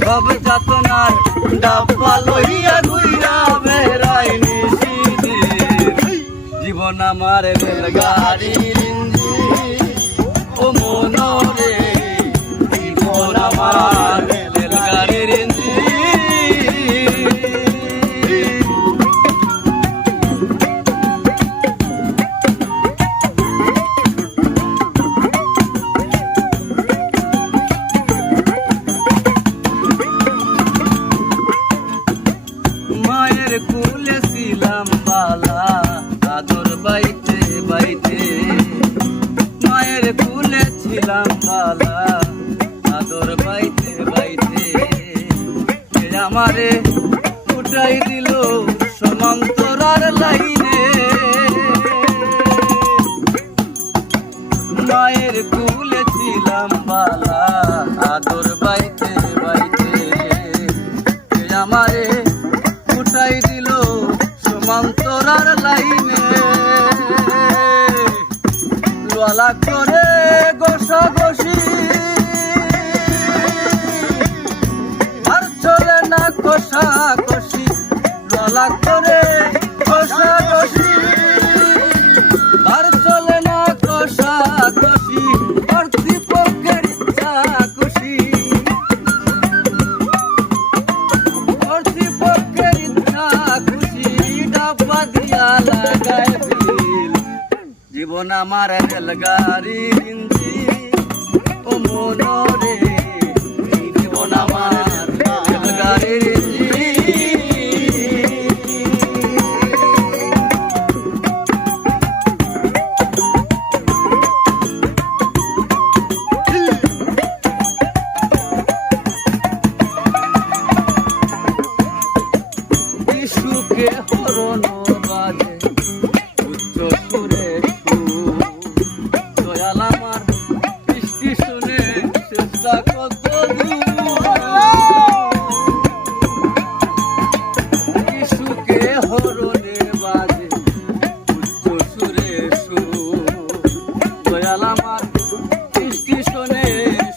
সব যাতনার ডাব্বা লইয়া ঘুইরা বেড়াই নিশিদিন জীবন আমার রেলগাড়ির ইঞ্জিন ও মনরে জীবন আমার রেলগাড়ির ইঞ্জিন মায়ের কুলে ছিলাম বালা আদর বাইতে বাইতে মায়ের কুলে ছিলাম বালা আদর বাইতে বাইতে আমারে উঠাই দিল সমান্তরার লাইনে মায়ের কুলে ছিলাম বালা আদর বাইতে বাইতে আমারে উঠাই দিল সমান্তরার লাইনে লালা করে গোসা গোসি আর চলে না কষা কষি লালা করে গোসা গোসি আর চলে না কষা কষি কর্তৃপক্ষের ইচ্ছা খুশি কর্তৃপক্ষের ইচ্ছা খুশি ডাব্বা দিয়া লাগায় দিল জীবন আমার রেলগাড়ির ইঞ্জিন ও মনরে জীবন আমার রেলগাড়ির ইঞ্জিন সুখে হরণ বাজে উচ্চ সুরে দয়াল আমার বৃষ্টি শুনে চেষ্টা কত সুখে হরণে বাজে উচ্চ সুরে দয়াল আমার বৃষ্টি শুনে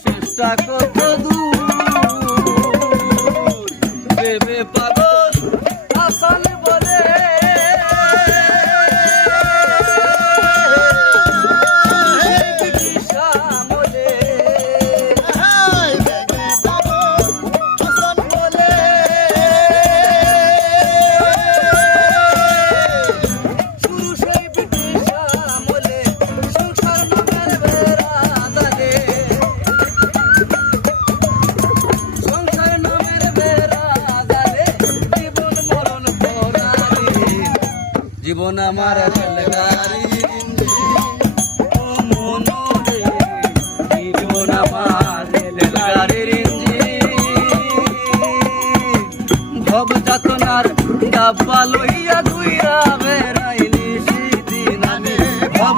চেষ্টা কত দূর দেবে পাগল হাসান বলে জীবন আমার রেলগাড়ির ইঞ্জিন ও মনরে জীবন আমার রেলগাড়ির ইঞ্জিন ভব যাতনার ডাব্বা লইয়া ঘুইরা বেড়াই নিশিদিন আমি ভব